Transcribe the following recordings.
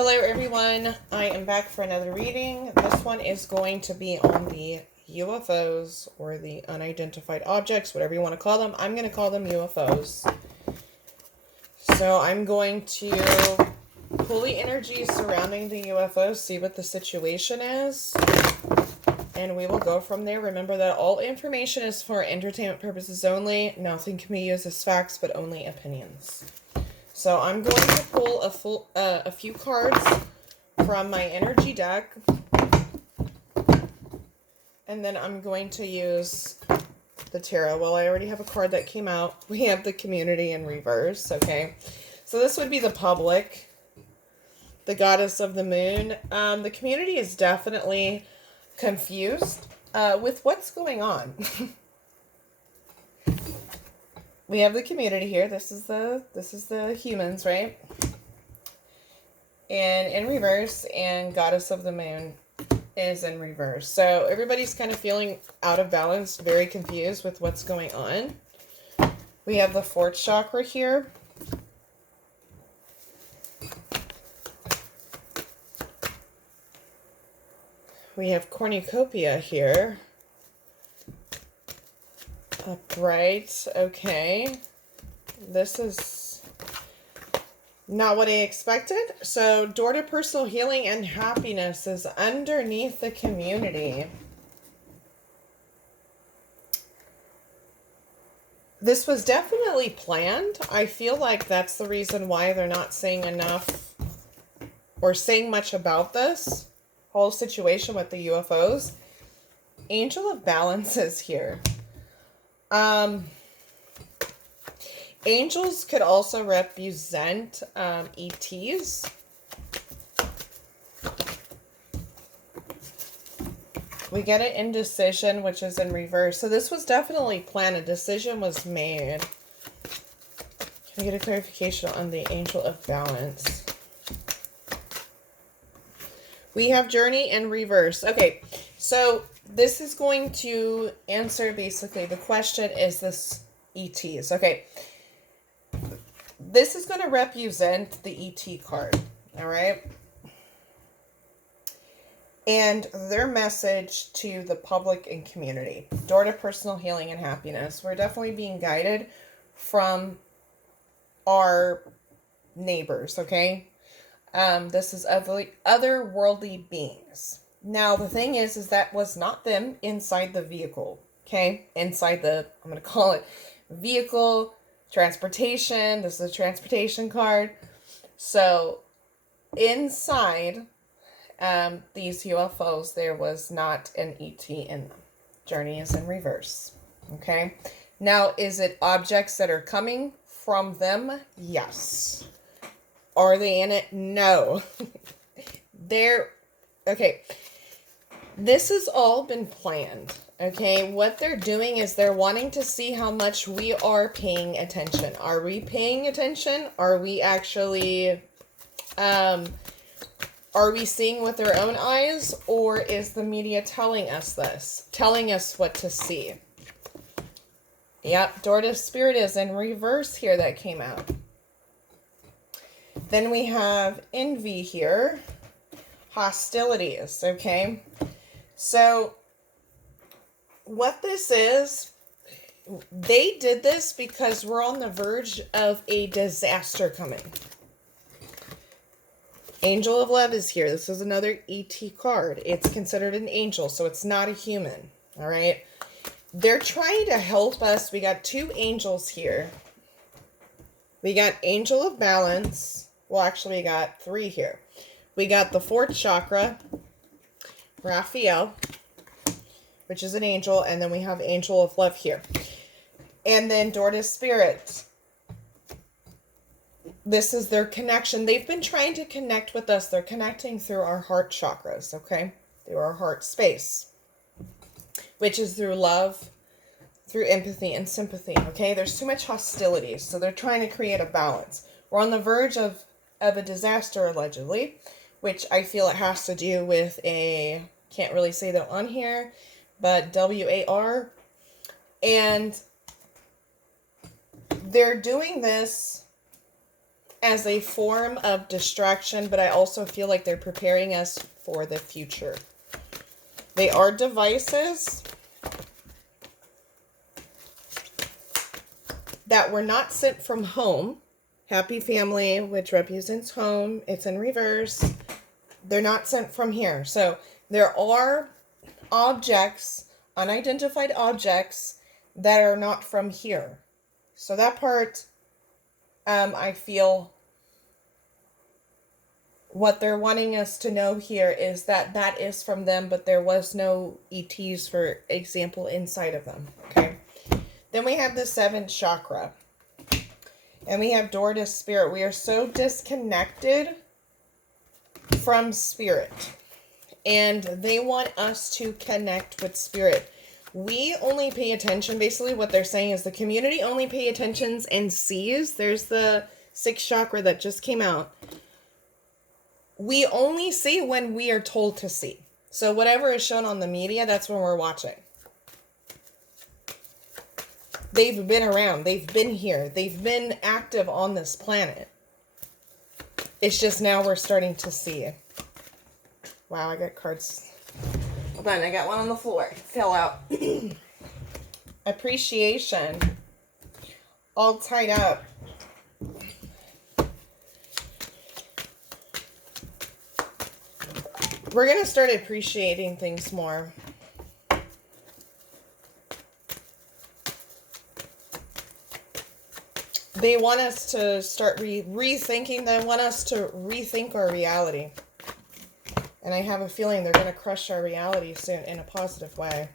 Hello everyone, I am back for another reading. This one is going to be on the UFOs or the unidentified objects, whatever you want to call them. I'm going to call them UFOs. So I'm going to pull the energy surrounding the UFOs, see what the situation is, and we will go from there. Remember that all information is for entertainment purposes only. Nothing can be used as facts, but only opinions. So I'm going to pull a few cards from my energy deck, and then I'm going to use the tarot. Well, I already have a card that came out. We have the community in reverse, okay? So this would be the public, the goddess of the moon. The community is definitely confused with what's going on. We have the community here. This is the humans, right? And in reverse, and goddess of the moon is in reverse. So everybody's kind of feeling out of balance, very confused with what's going on. We have the fourth chakra here. We have cornucopia here. Upright, okay. This is not what I expected. So, door to personal healing and happiness is underneath the community. This was definitely planned. I feel like that's the reason why they're not saying enough or saying much about this whole situation with the UFOs. Angel of Balance is here. Angels could also represent ETs. We get an indecision, which is in reverse. So this was definitely planned. A decision was made. Can I get a clarification on the Angel of Balance? We have Journey in reverse. Okay, so this is going to answer basically the question, is this ETs? Okay. This is going to represent the ET card. All right. And their message to the public and community. Door to personal healing and happiness. We're definitely being guided from our neighbors, okay? This is otherworldly beings. Now, the thing is that was not them inside the vehicle, okay? Inside the, I'm going to call it vehicle, transportation. This is a transportation card. So, inside these UFOs, there was not an ET in them. Journey is in reverse, okay? Now, is it objects that are coming from them? Yes. Are they in it? No. Okay. This has all been planned, okay? What they're doing is they're wanting to see how much we are paying attention. Are we paying attention? Are we actually, are we seeing with our own eyes? Or is the media telling us this? Telling us what to see? Yep, Door to Spirit is in reverse here that came out. Then we have envy here. Hostilities, okay? So, what this is, they did this because we're on the verge of a disaster coming. Angel of Love is here. This is another ET card. It's considered an angel, so it's not a human, all right? They're trying to help us. We got two angels here. We got Angel of Balance. Well, actually, we got three here. We got the fourth chakra, Raphael, which is an angel, and then we have Angel of Love here. And then Door to Spirit. This is their connection. They've been trying to connect with us. They're connecting through our heart chakras, okay? Through our heart space, which is through love, through empathy and sympathy, okay? There's too much hostility, so they're trying to create a balance. We're on the verge of a disaster, allegedly, which I feel it has to do with can't really say that on here, but WAR. And they're doing this as a form of distraction, but I also feel like they're preparing us for the future. They are devices that were not sent from home. Happy family, which represents home. It's in reverse. They're not sent from here. So there are objects, unidentified objects, that are not from here. So that part, I feel what they're wanting us to know here is that that is from them, but there was no ETs, for example, inside of them. Okay. Then we have the 7th chakra. And we have door to spirit. We are so disconnected from spirit. And they want us to connect with spirit. We only pay attention. Basically what they're saying is the community only pay attention and sees. There's the 6th chakra that just came out. We only see when we are told to see. So whatever is shown on the media, that's when we're watching. They've been around. They've been here. They've been active on this planet. It's just now we're starting to see. Wow, I got cards. Hold on, I got one on the floor. It fell out. Appreciation. All tied up. We're going to start appreciating things more. They want us to start rethinking. They want us to rethink our reality. And I have a feeling they're going to crush our reality soon in a positive way.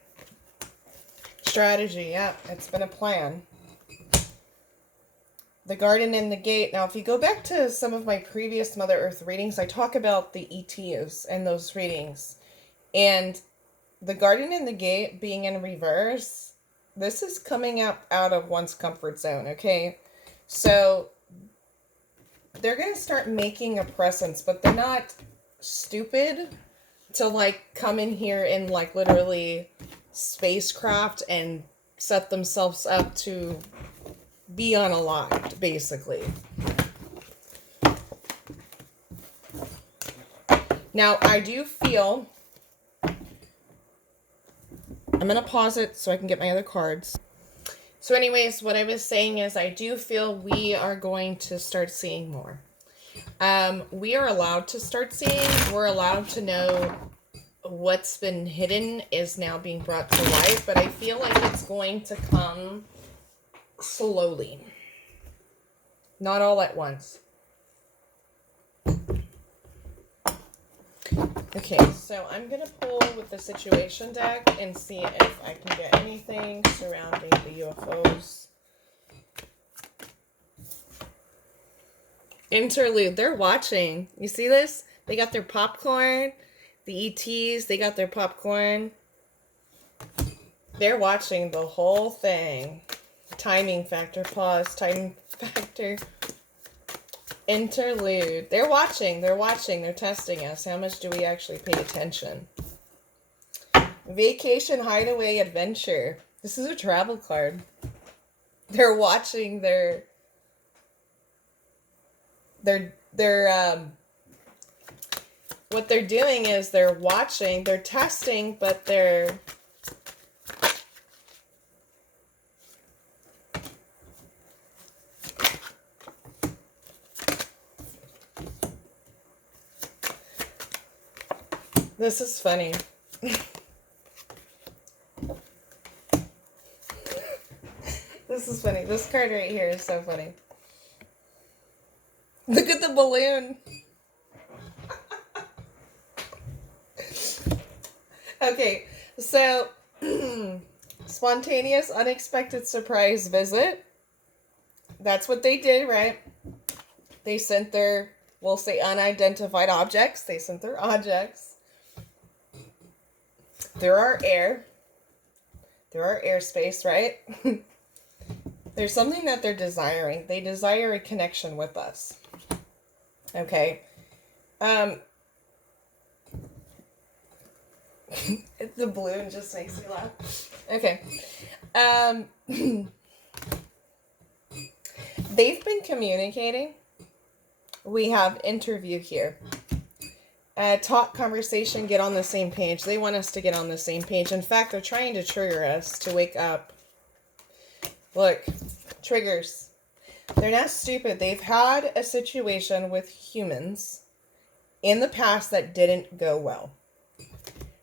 Strategy, yeah, it's been a plan. The garden and the gate. Now, if you go back to some of my previous Mother Earth readings, I talk about the ETs in those readings. And the garden and the gate being in reverse, this is coming out of one's comfort zone, okay? So they're going to start making a presence, but they're not stupid to like come in here in like literally spacecraft and set themselves up to be unalived, basically. Now, I do feel, I'm going to pause it so I can get my other cards. So anyways, what I was saying is I do feel we are going to start seeing more. We are allowed to start seeing. We're allowed to know what's been hidden is now being brought to light. But I feel like it's going to come slowly. Not all at once. Okay, so I'm going to pull with the situation deck and see if I can get anything surrounding the UFOs. Interlude. They're watching. You see this? They got their popcorn. The ETs, they got their popcorn. They're watching the whole thing. Timing factor. Pause. Time factor. Interlude. They're watching. They're watching. They're testing us. How much do we actually pay attention? Vacation, hideaway, adventure. This is a travel card. They're watching their what they're doing is they're watching, they're testing, but they're this is funny. This is funny. This card right here is so funny. Look at the balloon. Okay, so spontaneous, unexpected surprise visit. That's what they did, right? They sent their, we'll say, unidentified objects. They sent their objects. There are air. There are airspace, right? There's something that they're desiring. They desire a connection with us. Okay. The balloon just makes me laugh. Okay. They've been communicating. We have interview here. Talk, conversation, get on the same page. They want us to get on the same page. In fact, they're trying to trigger us to wake up. Look, triggers. They're not stupid. They've had a situation with humans in the past that didn't go well.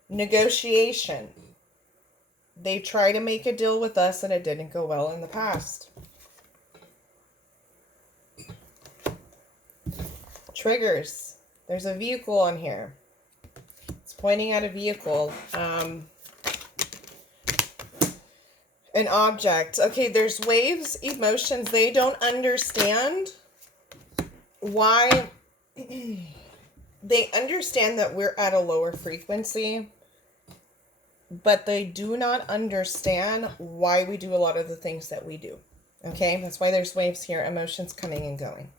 Negotiation. They tried to make a deal with us and it didn't go well in the past. Triggers. There's a vehicle on here. It's pointing at a vehicle. An object. Okay, there's waves, emotions. They don't understand why. They understand that we're at a lower frequency, but they do not understand why we do a lot of the things that we do. Okay, that's why there's waves here, emotions coming and going.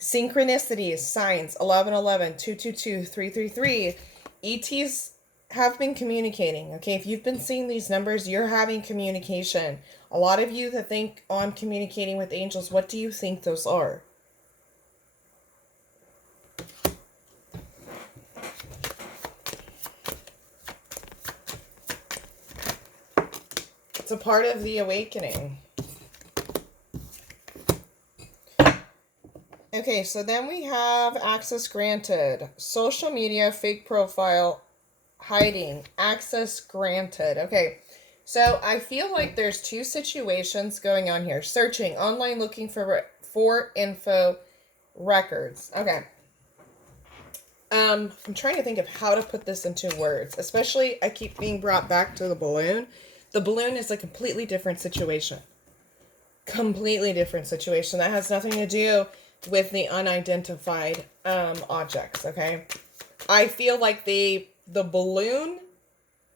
Synchronicities, signs, 1111, 222, 333. ETs have been communicating. Okay, if you've been seeing these numbers, you're having communication. A lot of you that think, oh, I'm communicating with angels, what do you think those are? It's a part of the awakening. Okay, so then we have access granted. Social media, fake profile, hiding, access granted. Okay, so I feel like there's two situations going on here. Searching, online looking for info, records. Okay. I'm trying to think of how to put this into words. Especially, I keep being brought back to the balloon. The balloon is a completely different situation. Completely different situation. That has nothing to do with the unidentified objects, okay? I feel like the balloon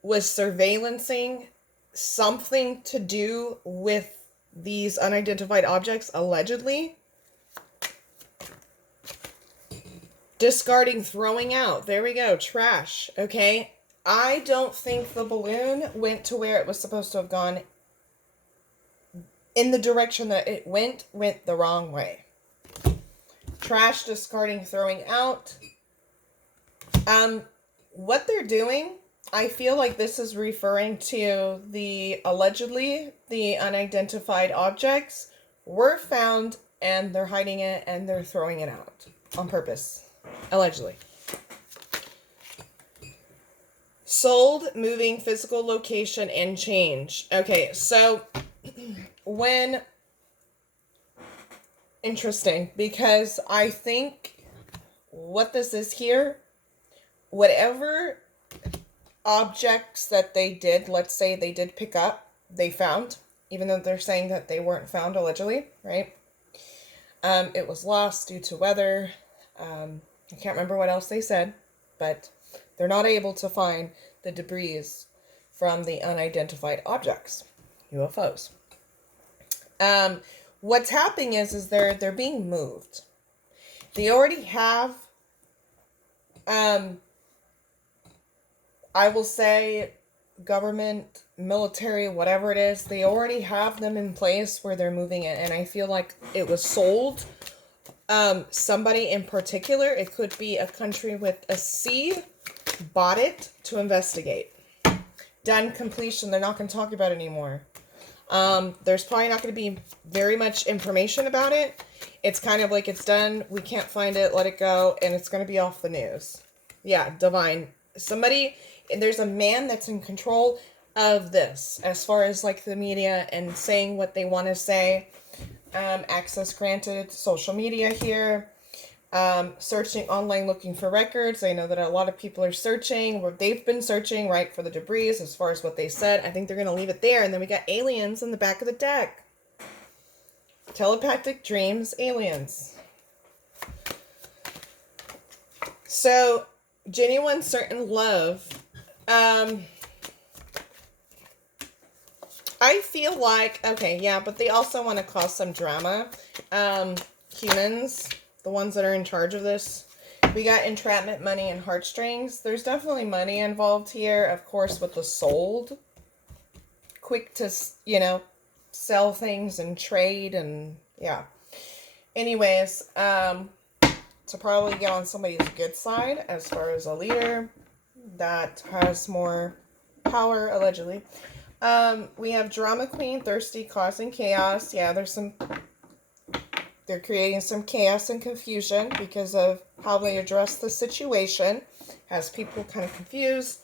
was surveillancing something to do with these unidentified objects, allegedly. Discarding, throwing out. There we go. Trash, okay? I don't think the balloon went to where it was supposed to have gone. In the direction that it went the wrong way. Trash, discarding, throwing out. What they're doing, I feel like this is referring to allegedly, the unidentified objects were found and they're hiding it and they're throwing it out on purpose. Allegedly. Sold, moving, physical location, and change. Okay, so when... Interesting, because I think what this is here, whatever objects that they did, let's say they did pick up, they found, even though they're saying that they weren't found allegedly, right? It was lost due to weather. I can't remember what else they said, but they're not able to find the debris from the unidentified objects, UFOs. What's happening is they're being moved. They already have, I will say, government, military, whatever it is, they already have them in place where they're moving it. And I feel like it was sold. Somebody in particular, it could be a country with a C, bought it to investigate. Done, completion, they're not going to talk about it anymore. There's probably not going to be very much information about it. It's kind of like it's done, we can't find it, let it go, and it's going to be off the news. Yeah, divine. There's a man that's in control of this, as far as like the media and saying what they want to say. Access granted, social media here. Searching online looking for records. I know that a lot of people are searching, or they've been searching, right, for the debris as far as what they said. I think they're going to leave it there. And then we got aliens in the back of the deck. Telepathic dreams, aliens. So, genuine, certain love. I feel like, okay, yeah, but they also want to cause some drama. Humans, the ones that are in charge of this. We got entrapment, money, and heartstrings. There's definitely money involved here, of course, with the sold. Quick to, sell things and trade and, yeah. Anyways, to probably get on somebody's good side as far as a leader that has more power, allegedly. We have drama queen, thirsty, causing chaos. Yeah, they're creating some chaos and confusion because of how they address the situation. Has people kind of confused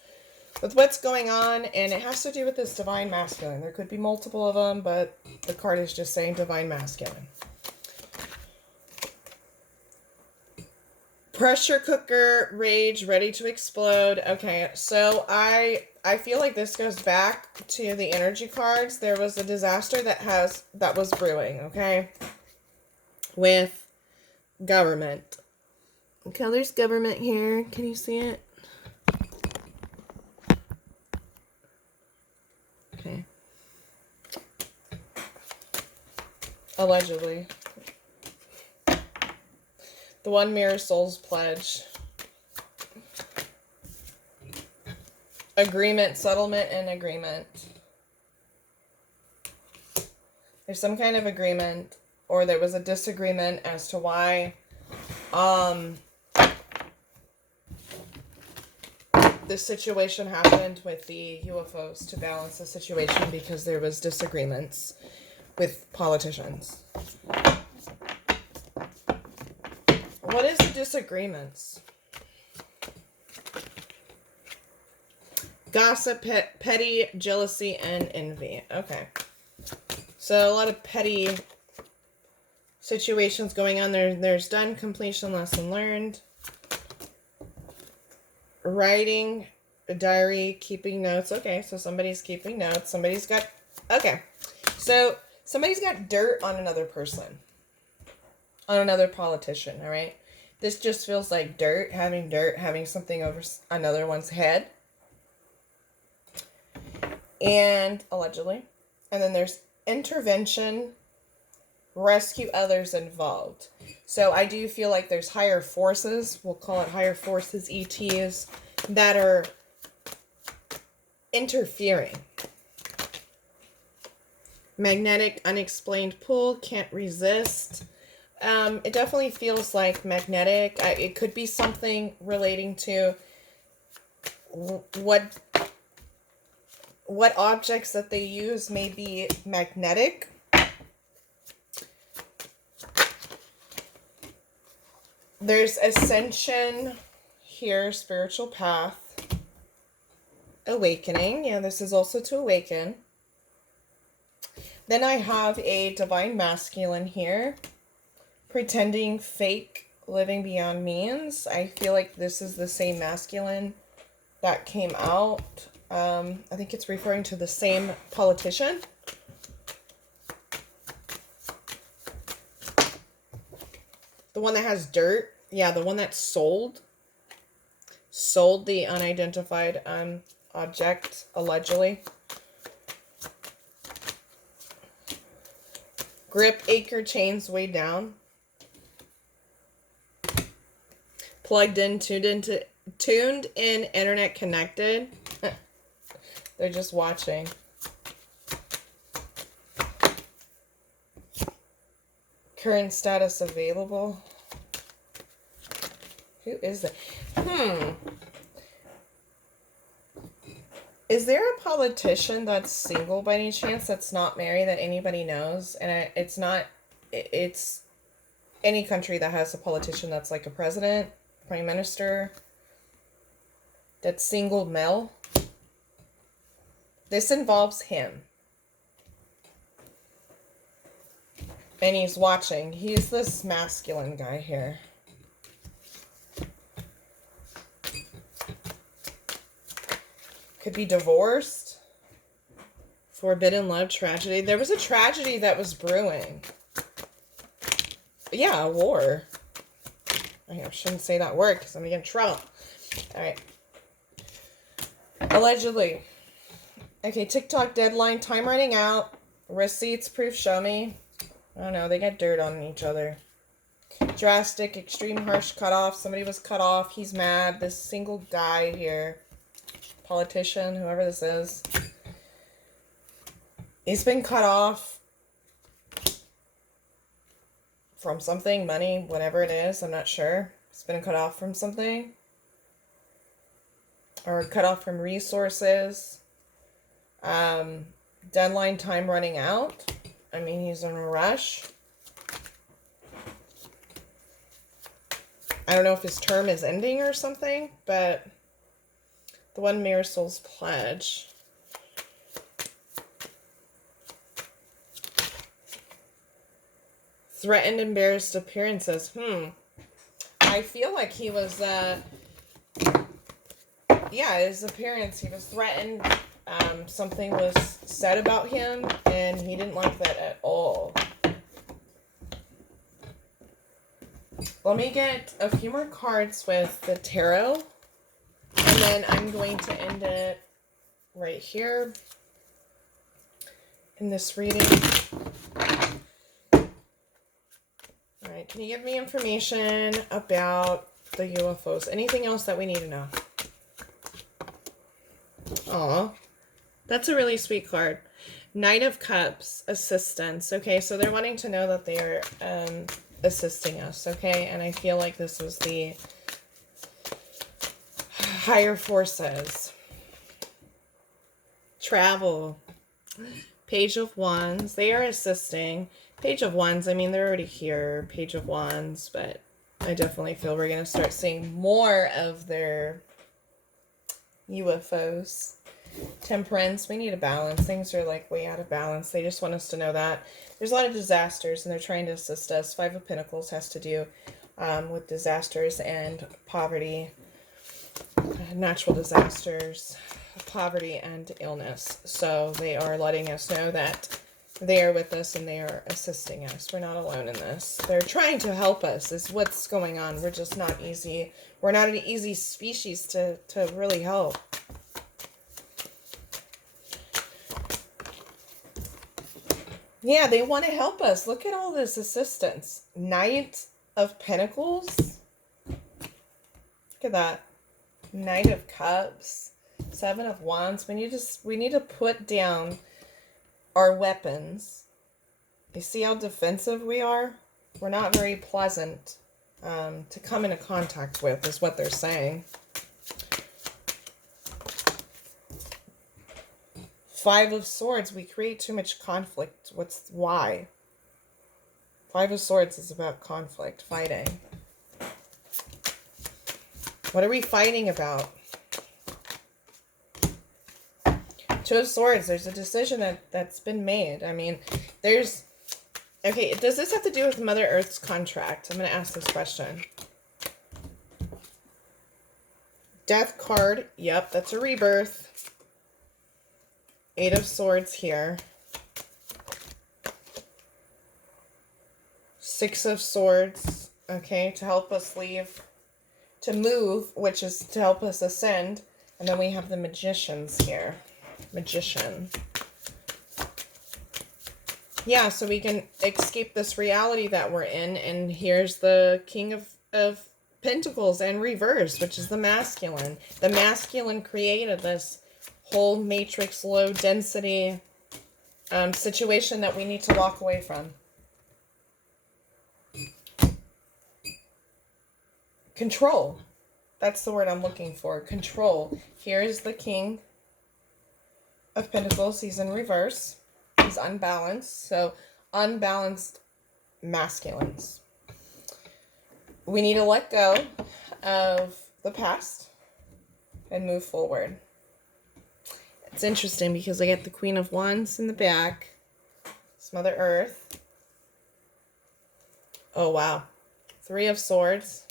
with what's going on, and it has to do with this divine masculine. There could be multiple of them, but the card is just saying divine masculine. Pressure cooker, rage, ready to explode. Okay, so I feel like this goes back to the energy cards. There was a disaster that was brewing, okay? With government. Okay, there's government here. Can you see it? Okay. Allegedly. The one mirror soul's pledge. Agreement, settlement, and agreement. There's some kind of agreement, or there was a disagreement as to why this situation happened with the UFOs to balance the situation because there was disagreements with politicians. What is the disagreements? Gossip, petty, jealousy, and envy. Okay. So a lot of petty situations going on there. There's done, completion, lesson learned. Writing, a diary, keeping notes. Okay, so somebody's keeping notes. Somebody's got... Okay. So somebody's got dirt on another person. On another politician, all right? This just feels like dirt, having something over another one's head. And allegedly. And then there's intervention, rescue others involved. So I do feel like there's higher forces, we'll call it higher forces, ETs, that are interfering. Magnetic, unexplained pull, can't resist. It definitely feels like magnetic. It could be something relating to what objects that they use may be magnetic. There's ascension here, spiritual path. Awakening. Yeah, this is also to awaken. Then I have a divine masculine here. Pretending, fake, living beyond means. I feel like this is the same masculine that came out. I think it's referring to the same politician. The one that has dirt. Yeah, the one that sold the unidentified object, allegedly. Grip, acre, chains way down. Plugged in, tuned in, internet connected. They're just watching. Current status available. Who is that? Is there a politician that's single by any chance, that's not married, that anybody knows? And it's not, it's any country that has a politician that's like a president, prime minister, that's single male. This involves him. And he's watching. He's this masculine guy here. Could be divorced. Forbidden love, tragedy. There was a tragedy that was brewing. Yeah, a war. I shouldn't say that word because I'm going to get in trouble. Alright. Allegedly. Okay, TikTok deadline. Time running out. Receipts, proof, show me. I don't know. They got dirt on each other. Drastic, extreme, harsh cutoff. Somebody was cut off. He's mad. This single guy here. Politician, whoever this is. He's been cut off from something, money, whatever it is. I'm not sure. He's been cut off from something. Or cut off from resources. Deadline time running out. I mean, he's in a rush. I don't know if his term is ending or something, but the one Marisol's pledge. Threatened, embarrassed appearances. I feel like he was, his appearance, he was threatened. Something was said about him, and he didn't like that at all. Let me get a few more cards with the tarot, and then I'm going to end it right here in this reading. Alright, can you give me information about the UFOs? Anything else that we need to know? Aw, that's a really sweet card. Knight of Cups, assistance. Okay, so they're wanting to know that they are assisting us, okay? And I feel like this is the higher forces. Travel. Page of Wands. They are assisting. Page of Wands, I mean, they're already here. Page of Wands, but I definitely feel we're going to start seeing more of their UFOs. Temperance, we need a balance. Things are like way out of balance. They just want us to know that. There's a lot of disasters and they're trying to assist us. Five of Pentacles has to do with disasters and poverty, natural disasters, poverty, and illness. So they are letting us know that they are with us and they are assisting us. We're not alone in this. They're trying to help us is what's going on. We're just not easy. We're not an easy species to really help. Yeah, they want to help us. Look at all this assistance. Knight of Pentacles. Look at that. Knight of Cups. Seven of Wands. We need to put down our weapons. You see how defensive we are? We're not very pleasant to come into contact with, is what they're saying. Five of Swords, we create too much conflict. Why? Five of Swords is about conflict, fighting. What are we fighting about? Two of Swords, there's a decision that's been made. I mean, okay, does this have to do with Mother Earth's contract? I'm going to ask this question. Death card, yep, that's a rebirth. Eight of Swords here. Six of Swords, okay, to help us to move, which is to help us ascend. And then we have the Magicians here. Magician. Yeah, so we can escape this reality that we're in. And here's the King of Pentacles in reverse, which is the masculine. The masculine created this whole matrix low density situation that we need to walk away from. Control. That's the word I'm looking for. Control. Here's the King of Pentacles. He's in reverse. He's unbalanced. So unbalanced masculines. We need to let go of the past and move forward. It's interesting because I get the Queen of Wands in the back. It's Mother Earth. Oh, wow. Three of Swords.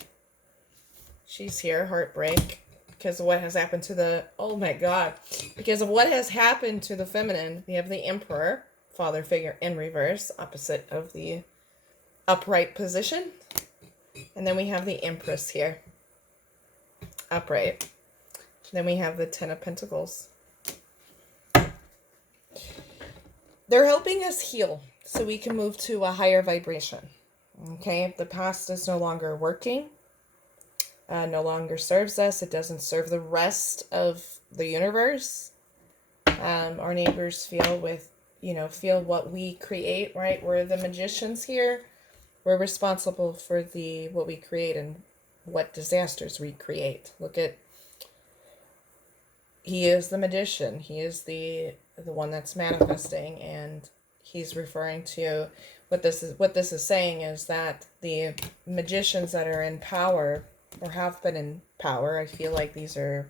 She's here. Heartbreak. Because of what has happened to the... Oh, my God. Because of what has happened to the feminine. We have the Emperor. Father figure in reverse. Opposite of the upright position. And then we have the Empress here. Upright. Then we have the Ten of Pentacles. They're helping us heal so we can move to a higher vibration. Okay, the past is no longer working, no longer serves us. It doesn't serve the rest of the universe. Our neighbors feel what we create, right? We're the magicians here. We're responsible for what we create and what disasters we create. Look at, he is the magician. He is the one that's manifesting, and he's referring to what this is saying is that the magicians that are in power or have been in power, I feel like these are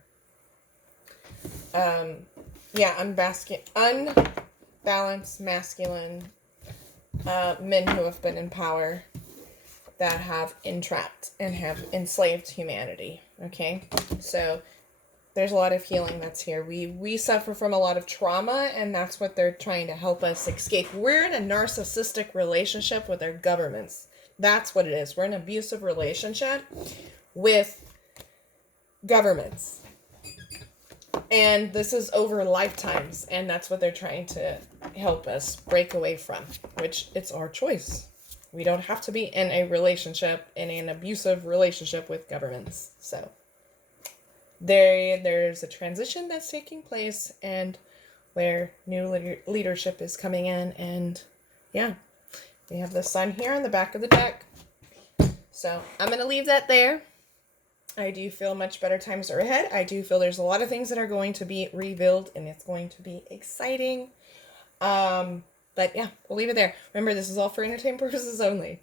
unbalanced masculine men who have been in power that have entrapped and have enslaved humanity. Okay, so there's a lot of healing that's here. We suffer from a lot of trauma, and that's what they're trying to help us escape. We're in a narcissistic relationship with our governments. That's what it is. We're in an abusive relationship with governments. And this is over lifetimes, and that's what they're trying to help us break away from, which it's our choice. We don't have to be in a relationship, in an abusive relationship with governments. So there's a transition that's taking place, and where new leadership is coming in, and yeah, we have the sun here on the back of the deck. So I'm going to leave that there. I do feel much better times are ahead. I do feel there's a lot of things that are going to be revealed, and it's going to be exciting. But yeah, we'll leave it there. Remember, this is all for entertainment purposes only.